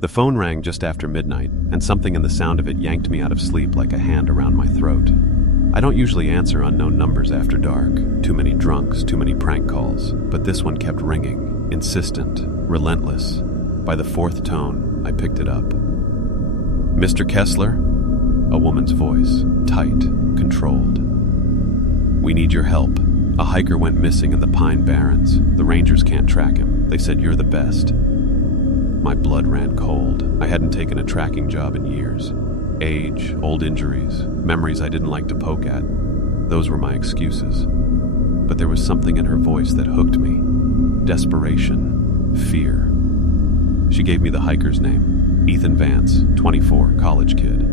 The phone rang just after midnight, and something in the sound of it yanked me out of sleep like a hand around my throat. I don't usually answer unknown numbers after dark. Too many drunks, too many prank calls. But this one kept ringing, insistent, relentless. By the fourth tone, I picked it up. "Mr. Kessler?" A woman's voice, tight, controlled. "We need your help. A hiker went missing in the Pine Barrens. The rangers can't track him. They said you're the best." My blood ran cold. I hadn't taken a tracking job in years. Age, old injuries, memories I didn't like to poke at. Those were my excuses. But there was something in her voice that hooked me. Desperation. Fear. She gave me the hiker's name. Ethan Vance, 24, college kid.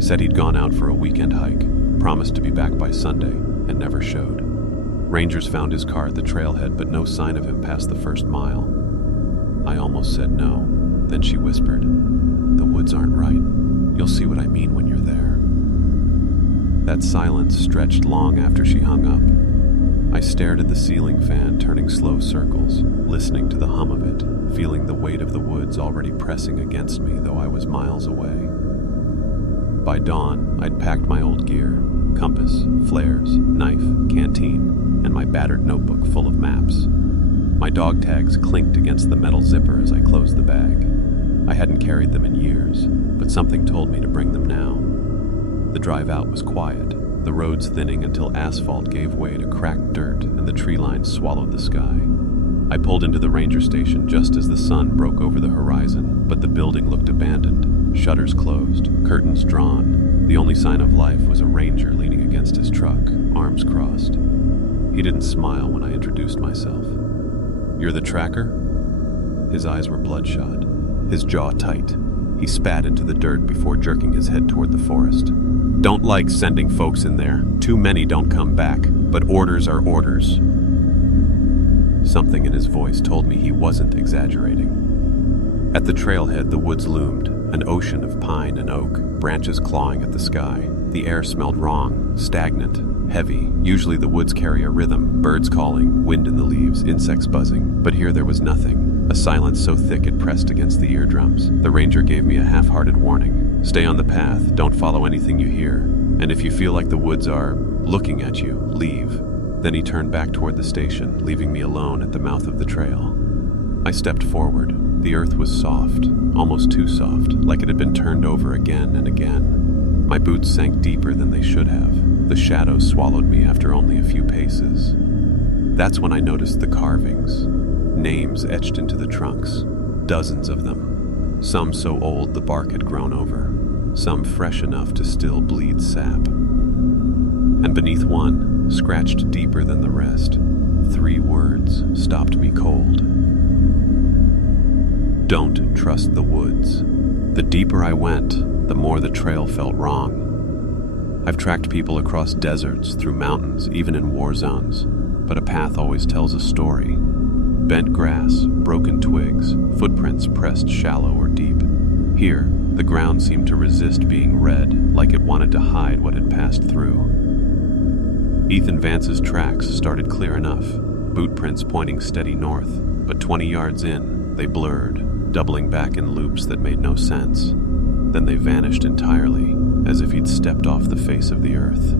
Said he'd gone out for a weekend hike, promised to be back by Sunday, and never showed. Rangers found his car at the trailhead, but no sign of him past the first mile. I almost said no. Then she whispered, "The woods aren't right. You'll see what I mean when you're there." That silence stretched long after she hung up. I stared at the ceiling fan turning slow circles, listening to the hum of it, feeling the weight of the woods already pressing against me, though I was miles away. By dawn, I'd packed my old gear: compass, flares, knife, canteen, and my battered notebook full of maps. My dog tags clinked against the metal zipper as I closed the bag. I hadn't carried them in years, but something told me to bring them now. The drive out was quiet, the roads thinning until asphalt gave way to cracked dirt and the tree lines swallowed the sky. I pulled into the ranger station just as the sun broke over the horizon, but the building looked abandoned, shutters closed, curtains drawn. The only sign of life was a ranger leaning against his truck, arms crossed. He didn't smile when I introduced myself. "You're the tracker?" His eyes were bloodshot, his jaw tight. He spat into the dirt before jerking his head toward the forest. "Don't like sending folks in there. Too many don't come back, but orders are orders." Something in his voice told me he wasn't exaggerating. At the trailhead, the woods loomed, an ocean of pine and oak, branches clawing at the sky. The air smelled wrong, stagnant, heavy. Usually the woods carry a rhythm, birds calling, wind in the leaves, insects buzzing. But here there was nothing, a silence so thick it pressed against the eardrums. The ranger gave me a half-hearted warning. "Stay on the path, don't follow anything you hear. And if you feel like the woods are looking at you, leave." Then he turned back toward the station, leaving me alone at the mouth of the trail. I stepped forward. The earth was soft, almost too soft, like it had been turned over again and again. My boots sank deeper than they should have. The shadows swallowed me after only a few paces. That's when I noticed the carvings. Names etched into the trunks. Dozens of them. Some so old the bark had grown over. Some fresh enough to still bleed sap. And beneath one, scratched deeper than the rest, 3 words stopped me cold. Don't trust the woods. The deeper I went, the more the trail felt wrong. I've tracked people across deserts, through mountains, even in war zones, but a path always tells a story. Bent grass, broken twigs, footprints pressed shallow or deep. Here, the ground seemed to resist being read, like it wanted to hide what had passed through. Ethan Vance's tracks started clear enough, boot prints pointing steady north, but 20 yards in, they blurred, doubling back in loops that made no sense. Then they vanished entirely, as if he'd stepped off the face of the earth.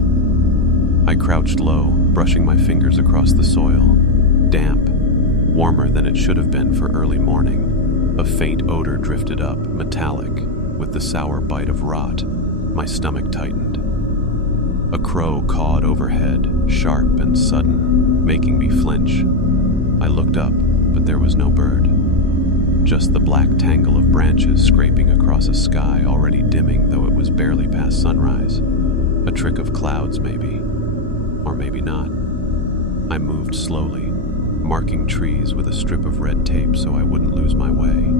I crouched low, brushing my fingers across the soil. Damp, warmer than it should have been for early morning. A faint odor drifted up, metallic, with the sour bite of rot. My stomach tightened. A crow cawed overhead, sharp and sudden, making me flinch. I looked up, but there was no bird. Just the black tangle of branches scraping across a sky already dimming, though it was barely past sunrise. A trick of clouds, maybe. Or maybe not. I moved slowly, marking trees with a strip of red tape so I wouldn't lose my way.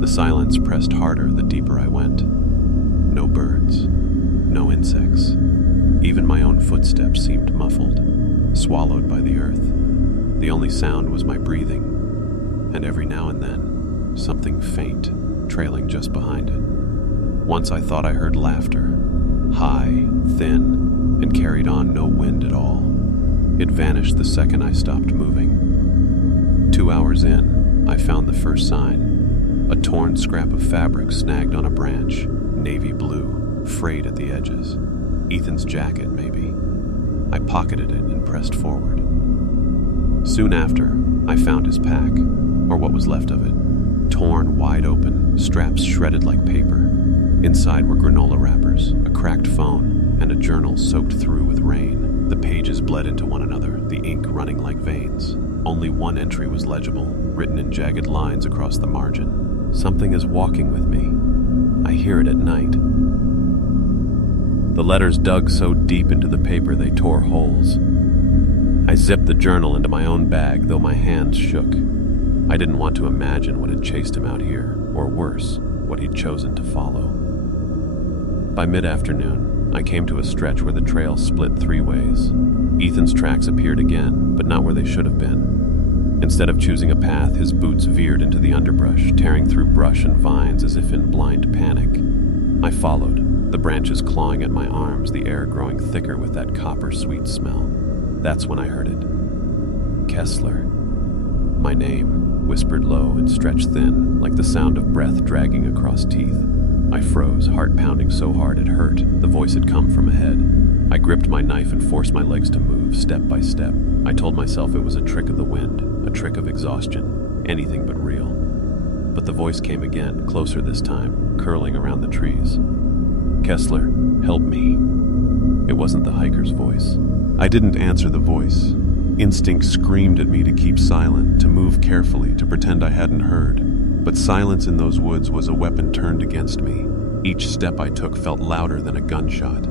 The silence pressed harder the deeper I went. No birds, no insects. Even my own footsteps seemed muffled, swallowed by the earth. The only sound was my breathing, and every now and then, something faint, trailing just behind it. Once I thought I heard laughter, high, thin, and carried on no wind at all. It vanished the second I stopped moving. 2 hours in, I found the first sign. A torn scrap of fabric snagged on a branch, navy blue, frayed at the edges. Ethan's jacket, maybe. I pocketed it and pressed forward. Soon after, I found his pack, or what was left of it, torn wide open, straps shredded like paper. Inside were granola wrappers, a cracked phone, and a journal soaked through with rain. The pages bled into one another, the ink running like veins. Only one entry was legible, written in jagged lines across the margin. Something is walking with me. I hear it at night. The letters dug so deep into the paper they tore holes. I zipped the journal into my own bag, though my hands shook. I didn't want to imagine what had chased him out here, or worse, what he'd chosen to follow. By mid-afternoon, I came to a stretch where the trail split 3 ways. Ethan's tracks appeared again, but not where they should have been. Instead of choosing a path, his boots veered into the underbrush, tearing through brush and vines as if in blind panic. I followed, the branches clawing at my arms, the air growing thicker with that copper-sweet smell. That's when I heard it. Kessler. My name, whispered low and stretched thin, like the sound of breath dragging across teeth. I froze, heart pounding so hard it hurt. The voice had come from ahead. I gripped my knife and forced my legs to move, step by step. I told myself it was a trick of the wind, a trick of exhaustion, anything but real. But the voice came again, closer this time, curling around the trees. Kessler, help me. It wasn't the hiker's voice. I didn't answer the voice. Instinct screamed at me to keep silent, to move carefully, to pretend I hadn't heard. But silence in those woods was a weapon turned against me. Each step I took felt louder than a gunshot.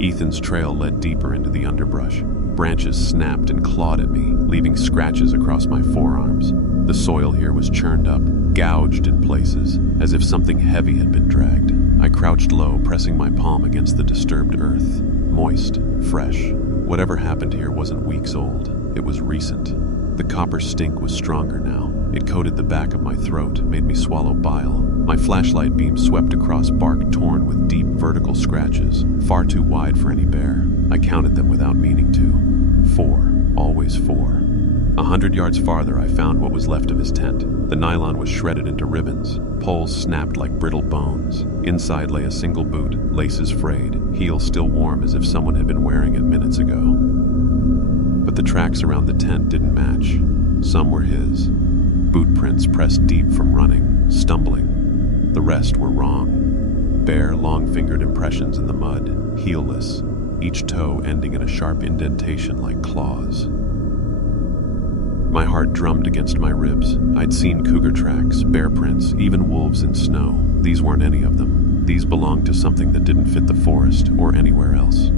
Ethan's trail led deeper into the underbrush. Branches snapped and clawed at me, leaving scratches across my forearms. The soil here was churned up, gouged in places, as if something heavy had been dragged. I crouched low, pressing my palm against the disturbed earth. Moist, fresh. Whatever happened here wasn't weeks old. It was recent. The copper stink was stronger now. It coated the back of my throat, made me swallow bile. My flashlight beam swept across bark torn with deep vertical scratches, far too wide for any bear. I counted them without meaning to. 4, always 4. 100 yards farther, I found what was left of his tent. The nylon was shredded into ribbons. Poles snapped like brittle bones. Inside lay a single boot, laces frayed, heel still warm as if someone had been wearing it minutes ago. But the tracks around the tent didn't match. Some were his. Boot prints pressed deep from running, stumbling. The rest were wrong. Bare, long-fingered impressions in the mud, heelless, each toe ending in a sharp indentation like claws. My heart drummed against my ribs. I'd seen cougar tracks, bear prints, even wolves in snow. These weren't any of them. These belonged to something that didn't fit the forest or anywhere else.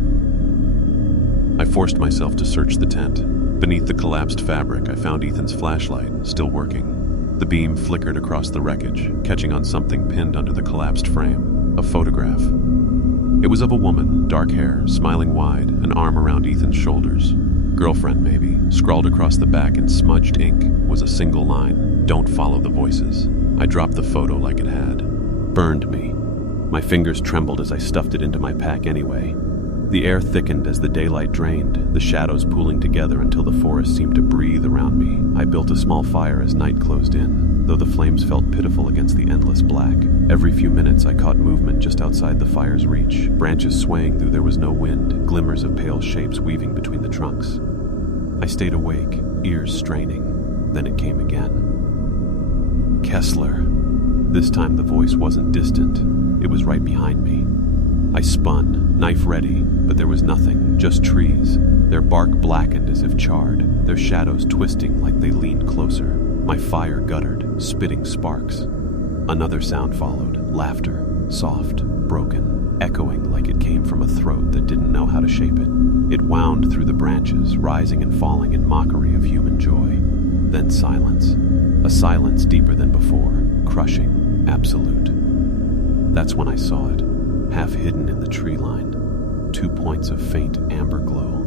I forced myself to search the tent. Beneath the collapsed fabric, I found Ethan's flashlight, still working. The beam flickered across the wreckage, catching on something pinned under the collapsed frame. A photograph. It was of a woman, dark hair, smiling wide, an arm around Ethan's shoulders. Girlfriend, maybe. Scrawled across the back in smudged ink was a single line: "Don't follow the voices." I dropped the photo like it had. Burned me. My fingers trembled as I stuffed it into my pack anyway. The air thickened as the daylight drained, the shadows pooling together until the forest seemed to breathe around me. I built a small fire as night closed in, though the flames felt pitiful against the endless black. Every few minutes I caught movement just outside the fire's reach, branches swaying though there was no wind, glimmers of pale shapes weaving between the trunks. I stayed awake, ears straining. Then it came again. Kessler. This time the voice wasn't distant. It was right behind me. I spun, knife ready, but there was nothing, just trees. Their bark blackened as if charred, their shadows twisting like they leaned closer. My fire guttered, spitting sparks. Another sound followed, laughter, soft, broken, echoing like it came from a throat that didn't know how to shape it. It wound through the branches, rising and falling in mockery of human joy. Then silence. A silence deeper than before, crushing, absolute. That's when I saw it. Half hidden in the tree line, 2 points of faint amber glow.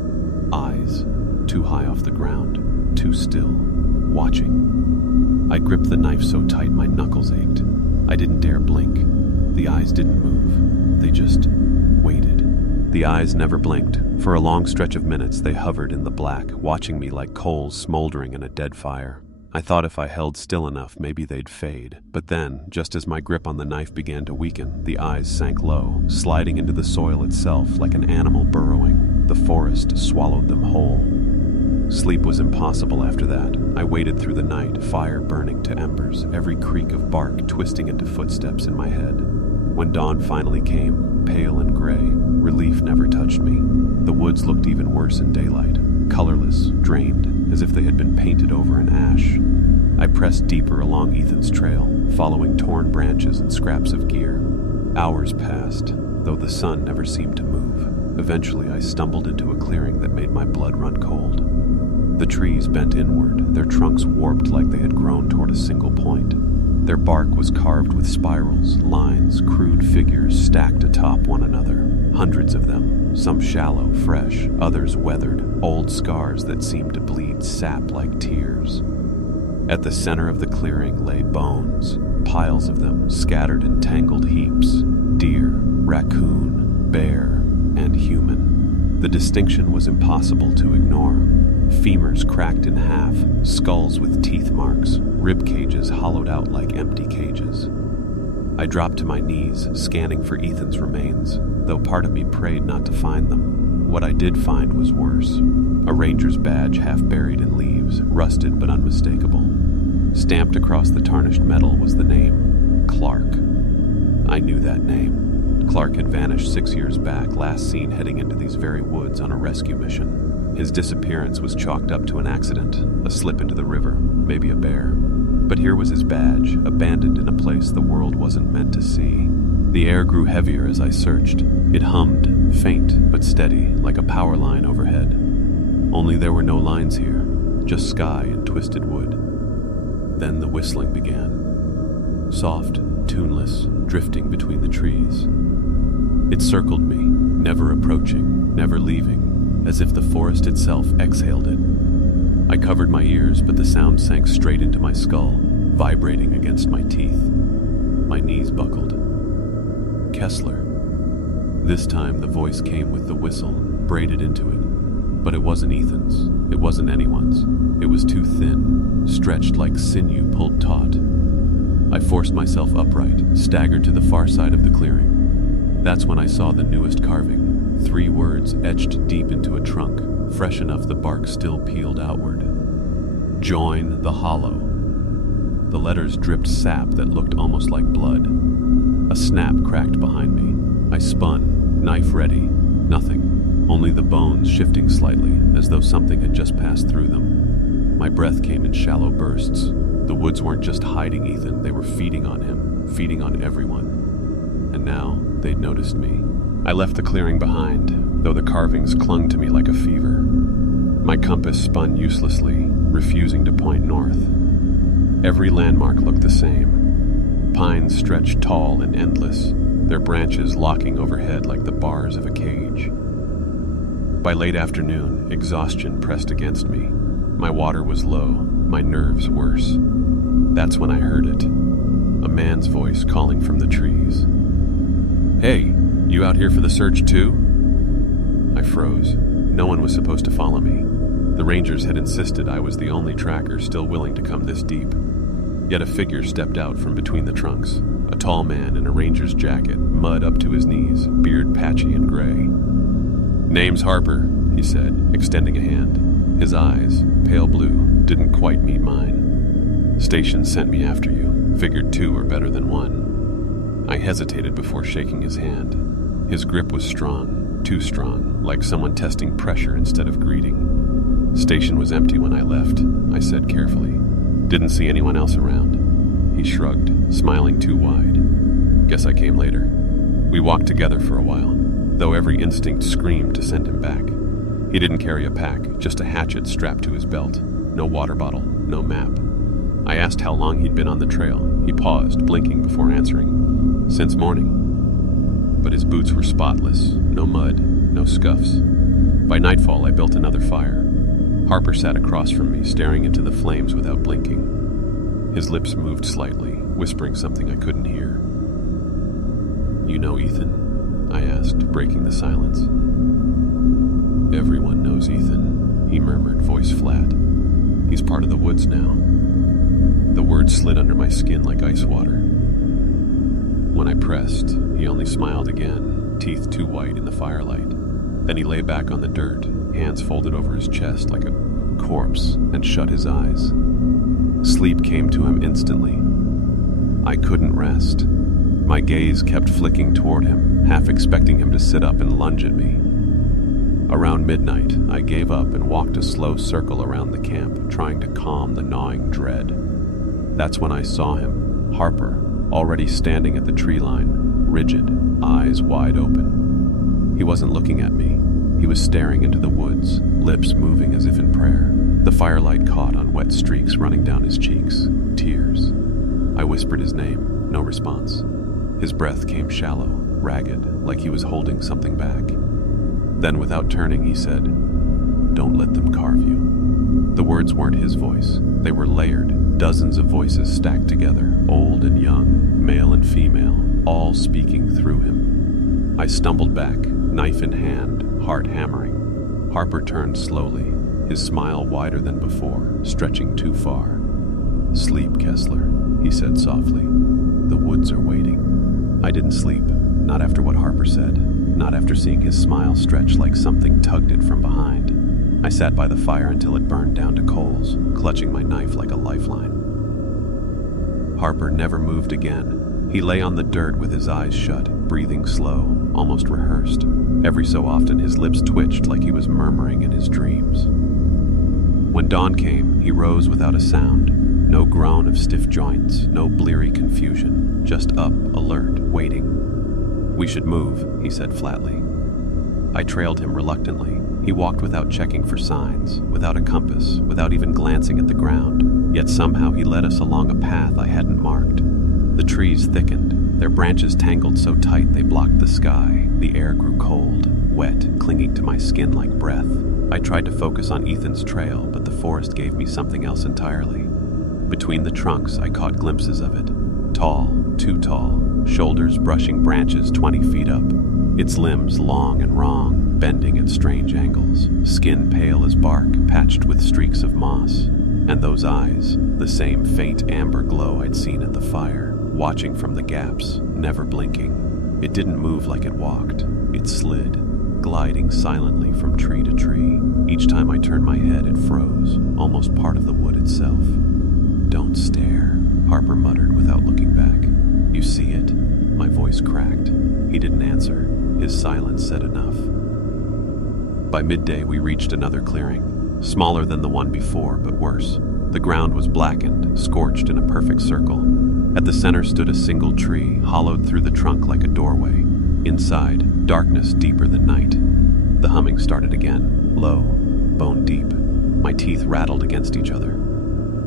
Eyes, too high off the ground, too still, watching. I gripped the knife so tight my knuckles ached. I didn't dare blink. The eyes didn't move. They just waited. The eyes never blinked. For a long stretch of minutes they hovered in the black, watching me like coals smoldering in a dead fire. I thought if I held still enough, maybe they'd fade. But then, just as my grip on the knife began to weaken, the eyes sank low, sliding into the soil itself like an animal burrowing. The forest swallowed them whole. Sleep was impossible after that. I waited through the night, fire burning to embers, every creak of bark twisting into footsteps in my head. When dawn finally came, pale and gray, relief never touched me. The woods looked even worse in daylight, colorless, drained, as if they had been painted over in ash. I pressed deeper along Ethan's trail, following torn branches and scraps of gear. Hours passed, though the sun never seemed to move. Eventually, I stumbled into a clearing that made my blood run cold. The trees bent inward, their trunks warped like they had grown toward a single point. Their bark was carved with spirals, lines, crude figures stacked atop one another. Hundreds of them, some shallow, fresh, others weathered, old scars that seemed to bleed sap like tears. At the center of the clearing lay bones, piles of them scattered in tangled heaps. Deer, raccoon, bear, and human. The distinction was impossible to ignore. Femurs cracked in half, skulls with teeth marks, rib cages hollowed out like empty cages. I dropped to my knees, scanning for Ethan's remains, though part of me prayed not to find them. What I did find was worse. A ranger's badge half buried in leaves, rusted but unmistakable. Stamped across the tarnished metal was the name, Clark. I knew that name. Clark had vanished 6 years back, last seen heading into these very woods on a rescue mission. His disappearance was chalked up to an accident, a slip into the river, maybe a bear. But here was his badge, abandoned in a place the world wasn't meant to see. The air grew heavier as I searched. It hummed, faint but steady, like a power line overhead. Only there were no lines here, just sky and twisted wood. Then the whistling began. Soft, tuneless, drifting between the trees. It circled me, never approaching, never leaving, as if the forest itself exhaled it. I covered my ears, but the sound sank straight into my skull, vibrating against my teeth. My knees buckled. Kessler. This time the voice came with the whistle, braided into it. But it wasn't Ethan's. It wasn't anyone's. It was too thin, stretched like sinew pulled taut. I forced myself upright, staggered to the far side of the clearing. That's when I saw the newest carving, 3 words etched deep into a trunk, fresh enough the bark still peeled outward. Join the Hollow. The letters dripped sap that looked almost like blood. A snap cracked behind me. I spun, knife ready. Nothing. Only the bones shifting slightly, as though something had just passed through them. My breath came in shallow bursts. The woods weren't just hiding Ethan, they were feeding on him, feeding on everyone. And now, they'd noticed me. I left the clearing behind, though the carvings clung to me like a fever. My compass spun uselessly, refusing to point north. Every landmark looked the same. Pines stretched tall and endless, their branches locking overhead like the bars of a cage. By late afternoon, exhaustion pressed against me. My water was low, my nerves worse. That's when I heard it. A man's voice calling from the trees. "Hey, you out here for the search too?" I froze. No one was supposed to follow me. The rangers had insisted I was the only tracker still willing to come this deep. Yet a figure stepped out from between the trunks. A tall man in a ranger's jacket, mud up to his knees, beard patchy and gray. "Name's Harper," he said, extending a hand. His eyes, pale blue, didn't quite meet mine. "Station sent me after you. Figured 2 were better than 1. I hesitated before shaking his hand. His grip was strong, too strong, like someone testing pressure instead of greeting. "Station was empty when I left," I said carefully. "Didn't see anyone else around." He shrugged, smiling too wide. "Guess I came later." We walked together for a while, though every instinct screamed to send him back. He didn't carry a pack, just a hatchet strapped to his belt. No water bottle, no map. I asked how long he'd been on the trail. He paused, blinking before answering. "Since morning." But his boots were spotless, no mud, no scuffs. By nightfall, I built another fire. Harper sat across from me, staring into the flames without blinking. His lips moved slightly, whispering something I couldn't hear. "You know Ethan?" I asked, breaking the silence. "Everyone knows Ethan," he murmured, voice flat. "He's part of the woods now. The words slid under my skin like ice water. When I pressed, he only smiled again, teeth too white in the firelight. Then he lay back on the dirt, hands folded over his chest like a corpse, and shut his eyes. Sleep came to him instantly. I couldn't rest. My gaze kept flicking toward him, half expecting him to sit up and lunge at me. Around midnight, I gave up and walked a slow circle around the camp, trying to calm the gnawing dread. That's when I saw him, Harper, already standing at the tree line, rigid, eyes wide open. He wasn't looking at me. He was staring into the woods, lips moving as if in prayer. The firelight caught on wet streaks running down his cheeks, tears. I whispered his name, no response. His breath came shallow, ragged, like he was holding something back. Then, without turning, he said, "Don't let them carve you." The words weren't his voice. They were layered, dozens of voices stacked together, old and young, male and female, all speaking through him. I stumbled back, knife in hand, heart hammering. Harper turned slowly, his smile wider than before, stretching too far. "Sleep, Kessler," he said softly. "The woods are waiting." I didn't sleep, not after what Harper said, not after seeing his smile stretch like something tugged it from behind. I sat by the fire until it burned down to coals, clutching my knife like a lifeline. Harper never moved again. He lay on the dirt with his eyes shut, breathing slow, almost rehearsed. Every so often his lips twitched like he was murmuring in his dreams. When dawn came, he rose without a sound. No groan of stiff joints, no bleary confusion, just up, alert, waiting. "We should move," he said flatly. I trailed him reluctantly. He walked without checking for signs, without a compass, without even glancing at the ground. Yet somehow he led us along a path I hadn't marked. The trees thickened, their branches tangled so tight they blocked the sky. The air grew cold, wet, clinging to my skin like breath. I tried to focus on Ethan's trail, but the forest gave me something else entirely. Between the trunks, I caught glimpses of it. Tall, too tall, shoulders brushing branches 20 feet up. Its limbs long and wrong, bending at strange angles. Skin pale as bark, patched with streaks of moss. And those eyes, the same faint amber glow I'd seen at the fire, watching from the gaps, never blinking. It didn't move like it walked. It slid, gliding silently from tree to tree. Each time I turned my head, it froze, almost part of the wood itself. "Don't stare," Harper muttered without looking back. "You see it?" My voice cracked. He didn't answer. His silence said enough. By midday, we reached another clearing, smaller than the one before, but worse. The ground was blackened, scorched in a perfect circle. At the center stood a single tree, hollowed through the trunk like a doorway. Inside, darkness deeper than night. The humming started again, low, bone deep. My teeth rattled against each other.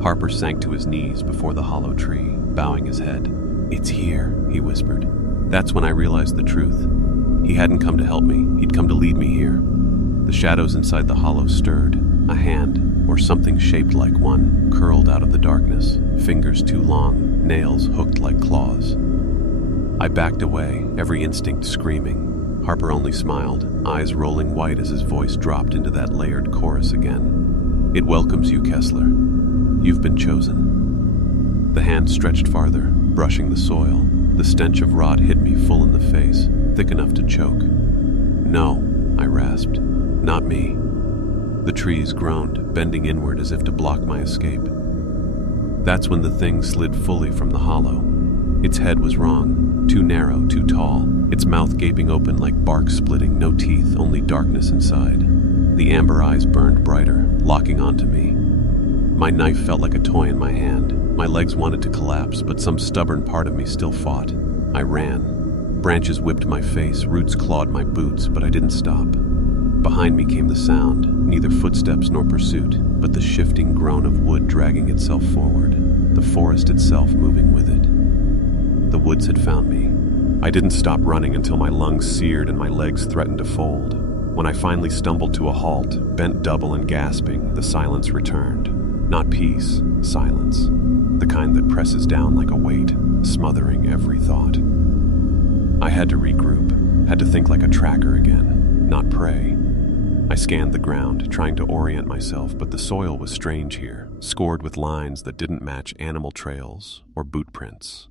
Harper sank to his knees before the hollow tree, bowing his head. "It's here," he whispered. That's when I realized the truth. He hadn't come to help me, he'd come to lead me here. The shadows inside the hollow stirred. A hand, or something shaped like one, curled out of the darkness, fingers too long, nails hooked like claws. I backed away, every instinct screaming. Harper only smiled, eyes rolling white as his voice dropped into that layered chorus again. "It welcomes you, Kessler. You've been chosen." The hand stretched farther, brushing the soil. The stench of rot hit me full in the face, thick enough to choke. "No," I rasped. "Not me." The trees groaned, bending inward as if to block my escape. That's when the thing slid fully from the hollow. Its head was wrong, too narrow, too tall, its mouth gaping open like bark splitting, no teeth, only darkness inside. The amber eyes burned brighter, locking onto me. My knife felt like a toy in my hand. My legs wanted to collapse, but some stubborn part of me still fought. I ran. Branches whipped my face, roots clawed my boots, but I didn't stop. Behind me came the sound, neither footsteps nor pursuit, but the shifting groan of wood dragging itself forward, the forest itself moving with it. The woods had found me. I didn't stop running until my lungs seared and my legs threatened to fold. When I finally stumbled to a halt, bent double and gasping, the silence returned. Not peace, silence. The kind that presses down like a weight, smothering every thought. I had to regroup, had to think like a tracker again, not prey. I scanned the ground, trying to orient myself, but the soil was strange here, scored with lines that didn't match animal trails or boot prints.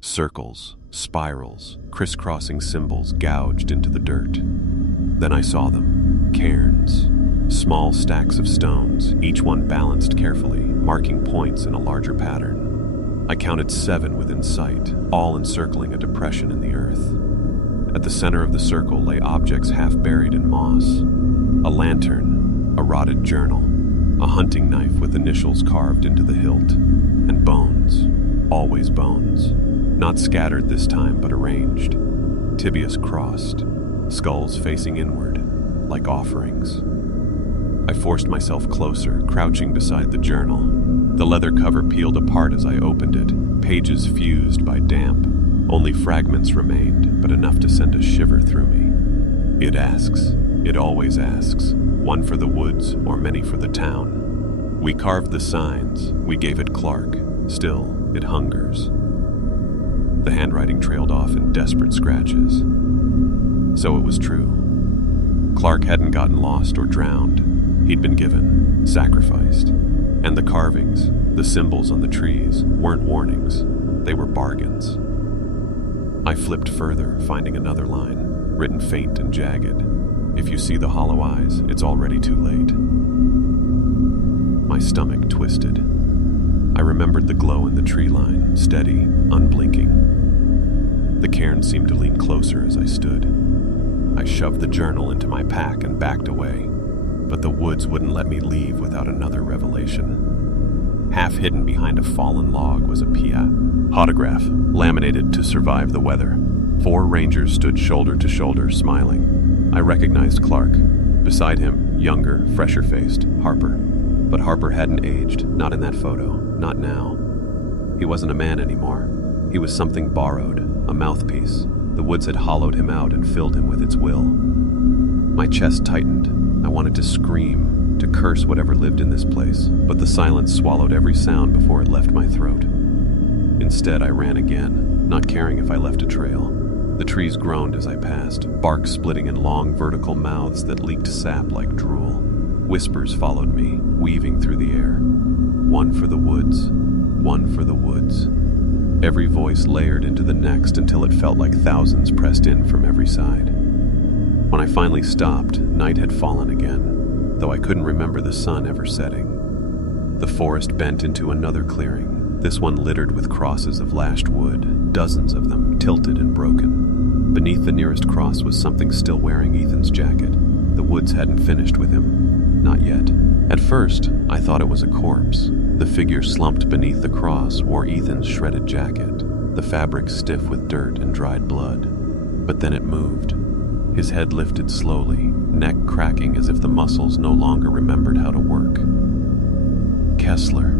Circles, spirals, crisscrossing symbols gouged into the dirt. Then I saw them, cairns. Small stacks of stones, each one balanced carefully, marking points in a larger pattern. I counted 7 within sight, all encircling a depression in the earth. At the center of the circle lay objects half buried in moss. A lantern, a rotted journal, a hunting knife with initials carved into the hilt, and bones, always bones. Not scattered this time, but arranged. Tibias crossed, skulls facing inward, like offerings. I forced myself closer, crouching beside the journal. The leather cover peeled apart as I opened it, pages fused by damp. Only fragments remained, but enough to send a shiver through me. It asks, it always asks, one for the woods or many for the town. We carved the signs, we gave it Clark, still it hungers. The handwriting trailed off in desperate scratches. So it was true. Clark hadn't gotten lost or drowned. He'd been given, sacrificed. And the carvings, the symbols on the trees, weren't warnings. They were bargains. I flipped further, finding another line, written faint and jagged. If you see the hollow eyes, it's already too late. My stomach twisted. I remembered the glow in the tree line, steady, unblinking. The cairn seemed to lean closer as I stood. I shoved the journal into my pack and backed away, but the woods wouldn't let me leave without another revelation. Half hidden behind a fallen log was a pia, autograph, laminated to survive the weather. 4 rangers stood shoulder to shoulder, smiling. I recognized Clark. Beside him, younger, fresher-faced, Harper. But Harper hadn't aged, not in that photo, not now. He wasn't a man anymore. He was something borrowed, a mouthpiece. The woods had hollowed him out and filled him with its will. My chest tightened. I wanted to scream, to curse whatever lived in this place, but the silence swallowed every sound before it left my throat. Instead, I ran again, not caring if I left a trail. The trees groaned as I passed, bark splitting in long vertical mouths that leaked sap like drool. Whispers followed me, weaving through the air. One for the woods, one for the woods. Every voice layered into the next until it felt like thousands pressed in from every side. When I finally stopped, night had fallen again, though I couldn't remember the sun ever setting. The forest bent into another clearing, this one littered with crosses of lashed wood, dozens of them, tilted and broken. Beneath the nearest cross was something still wearing Ethan's jacket. The woods hadn't finished with him. Not yet. At first, I thought it was a corpse. The figure slumped beneath the cross wore Ethan's shredded jacket, the fabric stiff with dirt and dried blood. But then it moved. His head lifted slowly, neck cracking as if the muscles no longer remembered how to work. Kessler.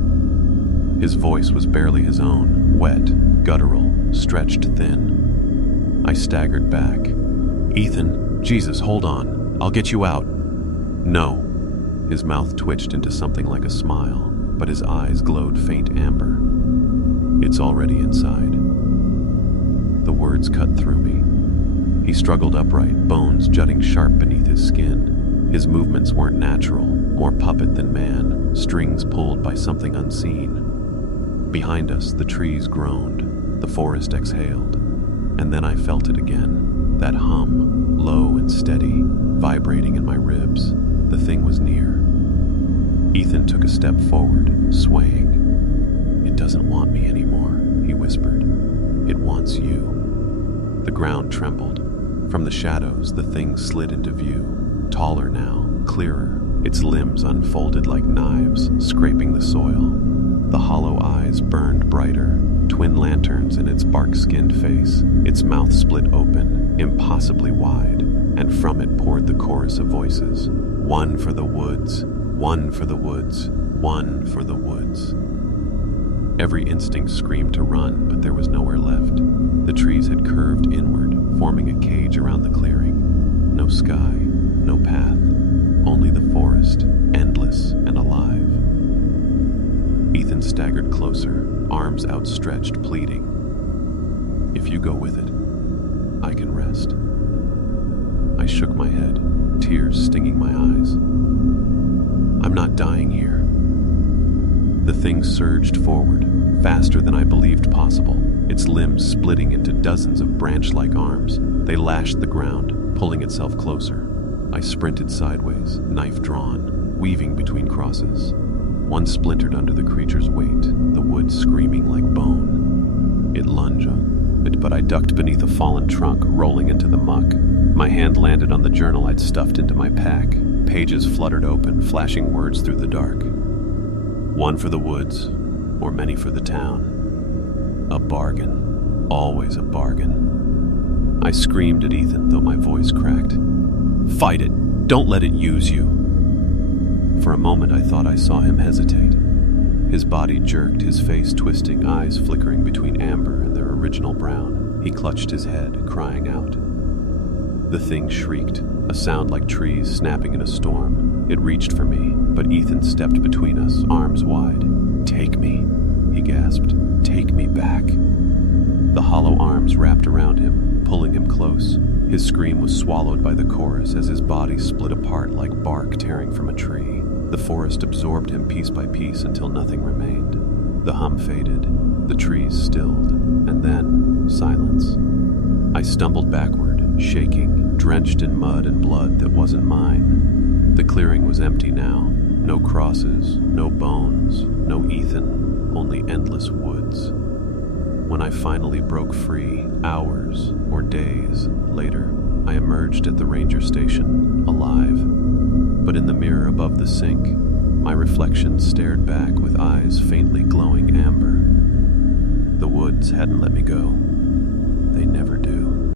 His voice was barely his own, wet, guttural, stretched thin. I staggered back. Ethan, Jesus, hold on. I'll get you out. No. His mouth twitched into something like a smile, but his eyes glowed faint amber. It's already inside. The words cut through me. He struggled upright, bones jutting sharp beneath his skin. His movements weren't natural, more puppet than man, strings pulled by something unseen. Behind us, the trees groaned, the forest exhaled, and then I felt it again, that hum, low and steady, vibrating in my ribs. The thing was near. Ethan took a step forward, swaying. It doesn't want me anymore, he whispered. It wants you. The ground trembled. From the shadows, the thing slid into view, taller now, clearer, its limbs unfolded like knives, scraping the soil. The hollow eyes burned brighter, twin lanterns in its bark-skinned face, its mouth split open, impossibly wide, and from it poured the chorus of voices. One for the woods, one for the woods, one for the woods. Every instinct screamed to run, but there was nowhere left. The trees had curved inward, forming a cage around the clearing. No sky, no path, only the forest, endless and alive. Ethan staggered closer, arms outstretched, pleading. If you go with it, I can rest. I shook my head. tears stinging my eyes. I'm not dying here. The thing surged forward, faster than I believed possible, its limbs splitting into dozens of branch-like arms. They lashed the ground, pulling itself closer. I sprinted sideways, knife drawn, weaving between crosses. One splintered under the creature's weight, the wood screaming like bone. It lunged, but I ducked beneath a fallen trunk, rolling into the muck. My hand landed on the journal I'd stuffed into my pack. Pages fluttered open, flashing words through the dark. One for the woods, or many for the town. A bargain. Always a bargain. I screamed at Ethan, though my voice cracked. Fight it! Don't let it use you! For a moment I thought I saw him hesitate. His body jerked, his face twisting, eyes flickering between amber and their original brown. He clutched his head, crying out. The thing shrieked, a sound like trees snapping in a storm. It reached for me, but Ethan stepped between us, arms wide. Take me, he gasped. Take me back. The hollow arms wrapped around him, pulling him close. His scream was swallowed by the chorus as his body split apart like bark tearing from a tree. The forest absorbed him piece by piece until nothing remained. The hum faded, the trees stilled, and then silence. I stumbled backward, shaking, drenched in mud and blood that wasn't mine. The clearing was empty now. No crosses, no bones, no Ethan, only endless woods. When I finally broke free, hours or days later, I emerged at the ranger station, alive. But in the mirror above the sink, my reflection stared back with eyes faintly glowing amber. The woods hadn't let me go. They never do.